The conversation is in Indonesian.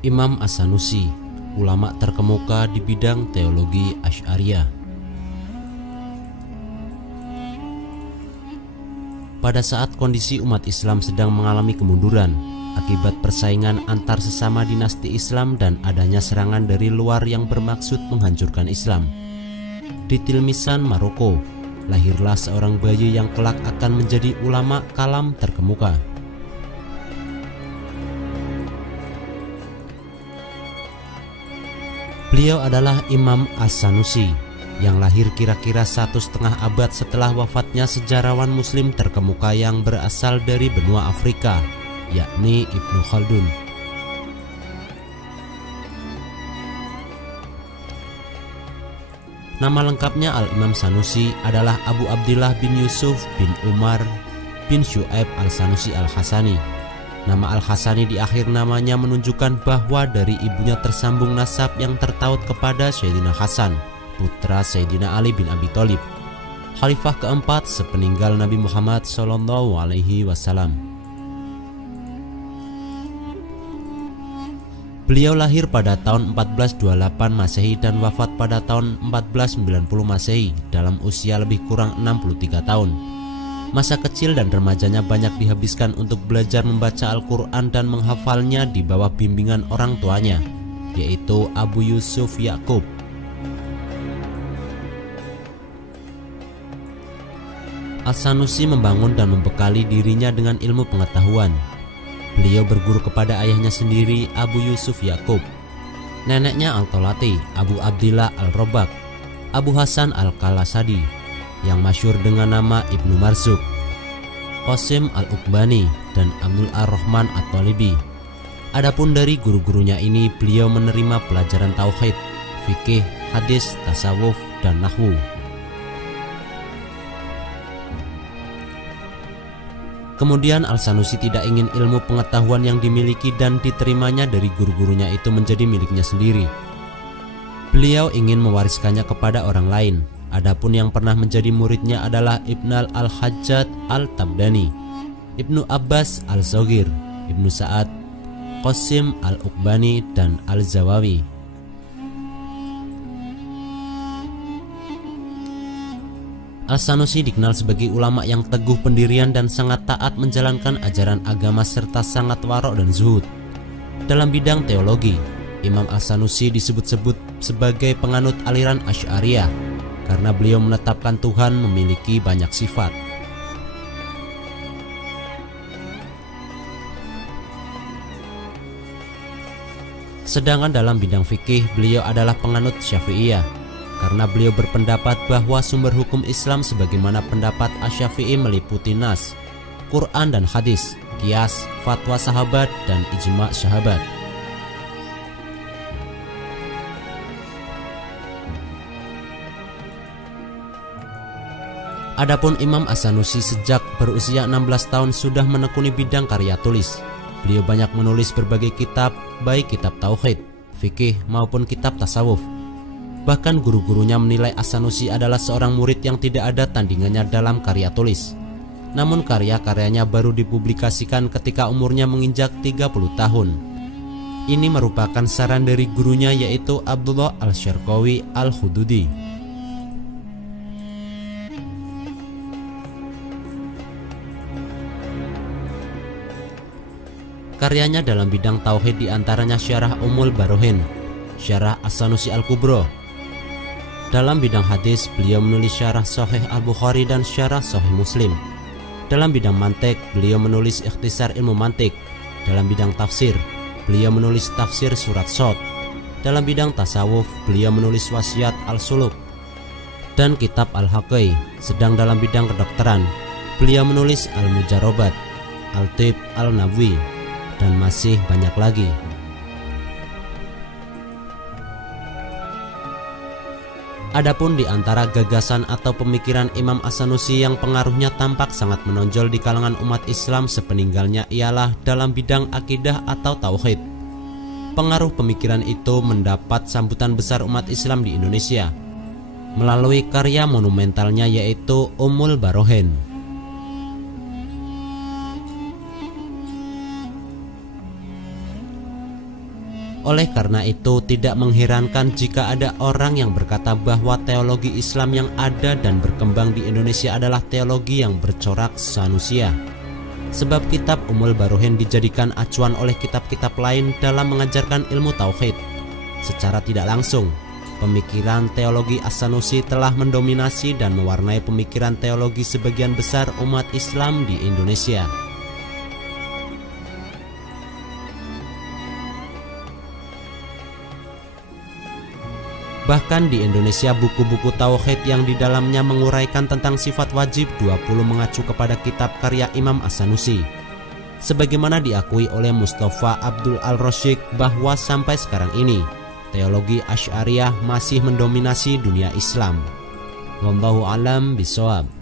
Imam As-Sanusi, ulama terkemuka di bidang teologi Asy'ariyah. Pada saat kondisi umat Islam sedang mengalami kemunduran akibat persaingan antar sesama dinasti Islam dan adanya serangan dari luar yang bermaksud menghancurkan Islam, di Tilmisan, Maroko, lahirlah seorang bayi yang kelak akan menjadi ulama kalam terkemuka. Beliau adalah Imam As-Sanusi yang lahir kira-kira 1,5 abad setelah wafatnya sejarawan muslim terkemuka yang berasal dari benua Afrika, yakni Ibnu Khaldun. Nama lengkapnya Al-Imam Sanusi adalah Abu Abdillah bin Yusuf bin Umar bin Syu'aib Al-Sanusi Al-Hasani. Nama Al-Hasani di akhir namanya menunjukkan bahwa dari ibunya tersambung nasab yang tertaut kepada Sayyidina Hasan, putra Sayyidina Ali bin Abi Thalib, khalifah keempat sepeninggal Nabi Muhammad SAW. Beliau lahir pada tahun 1428 Masehi dan wafat pada tahun 1490 Masehi dalam usia lebih kurang 63 tahun. Masa kecil dan remajanya banyak dihabiskan untuk belajar membaca Al-Quran dan menghafalnya di bawah bimbingan orang tuanya, yaitu Abu Yusuf Ya'qub. As-Sanusi membangun dan membekali dirinya dengan ilmu pengetahuan. Beliau berguru kepada ayahnya sendiri, Abu Yusuf Ya'qub, neneknya Al-Tolati, Abu Abdillah Al-Robak, Abu Hasan Al-Kalasadi, yang masyhur dengan nama Ibnu Marzuk, Qasim Al-Uqbani, dan Abdul Ar-Rahman At-Talibi. Adapun dari guru-gurunya ini, beliau menerima pelajaran tauhid, fikih, hadis, tasawuf, dan nahwu. Kemudian Al-Sanusi tidak ingin ilmu pengetahuan yang dimiliki dan diterimanya dari guru-gurunya itu menjadi miliknya sendiri. Beliau ingin mewariskannya kepada orang lain. Adapun yang pernah menjadi muridnya adalah Ibn Al-Hajjaj Al-Tabdani, Ibnu Abbas Al-Zoghir, Ibnu Sa'ad, Qasim Al-Uqbani, dan Al-Zawawi. Al-Sanusi dikenal sebagai ulama yang teguh pendirian dan sangat taat menjalankan ajaran agama serta sangat warok dan zuhud. Dalam bidang teologi, Imam As-Sanusi disebut-sebut sebagai penganut aliran Asy'ariyah karena beliau menetapkan Tuhan memiliki banyak sifat. Sedangkan dalam bidang fikih, beliau adalah penganut Syafi'iyah karena beliau berpendapat bahwa sumber hukum Islam sebagaimana pendapat Asy-Syafi'i meliputi nas, Quran dan hadis, qiyas, fatwa sahabat, dan ijma' sahabat. Adapun Imam As-Sanusi sejak berusia 16 tahun sudah menekuni bidang karya tulis. Beliau banyak menulis berbagai kitab, baik kitab tauhid, fikih maupun kitab tasawuf. Bahkan guru-gurunya menilai As-Sanusi adalah seorang murid yang tidak ada tandingannya dalam karya tulis. Namun karya-karyanya baru dipublikasikan ketika umurnya menginjak 30 tahun. Ini merupakan saran dari gurunya, yaitu Abdullah Al-Syarqawi Al-Hududi. Karyanya dalam bidang tauhid diantaranya Syarah Ummul Barohin, Syarah As-Sanusi Al-Kubro. Dalam bidang hadis, beliau menulis Syarah Sahih Al-Bukhari dan Syarah Sahih Muslim. Dalam bidang mantik, beliau menulis Ikhtisar Ilmu Mantik. Dalam bidang tafsir, beliau menulis Tafsir Surat Shad. Dalam bidang tasawuf, beliau menulis Wasiat Al-Suluk dan Kitab Al-Haqai. Sedang dalam bidang kedokteran, beliau menulis Al-Mujarobat, Al-Tib Al-Nabwi, dan masih banyak lagi. Adapun di antara gagasan atau pemikiran Imam As-Sanusi yang pengaruhnya tampak sangat menonjol di kalangan umat Islam sepeninggalnya ialah dalam bidang akidah atau tauhid. Pengaruh pemikiran itu mendapat sambutan besar umat Islam di Indonesia melalui karya monumentalnya, yaitu Ummul Barohin. Oleh karena itu, tidak mengherankan jika ada orang yang berkata bahwa teologi Islam yang ada dan berkembang di Indonesia adalah teologi yang bercorak Sanusia. Sebab kitab Ummul Barohin dijadikan acuan oleh kitab-kitab lain dalam mengajarkan ilmu tauhid. Secara tidak langsung, pemikiran teologi As-Sanusi telah mendominasi dan mewarnai pemikiran teologi sebagian besar umat Islam di Indonesia. Bahkan di Indonesia, buku-buku tauhid yang di dalamnya menguraikan tentang sifat wajib 20 mengacu kepada kitab karya Imam As-Sanusi. Sebagaimana diakui oleh Mustafa Abdul Al-Rasyid bahwa sampai sekarang ini, teologi Asy'ariyah masih mendominasi dunia Islam. Wallahu a'lam bishawab.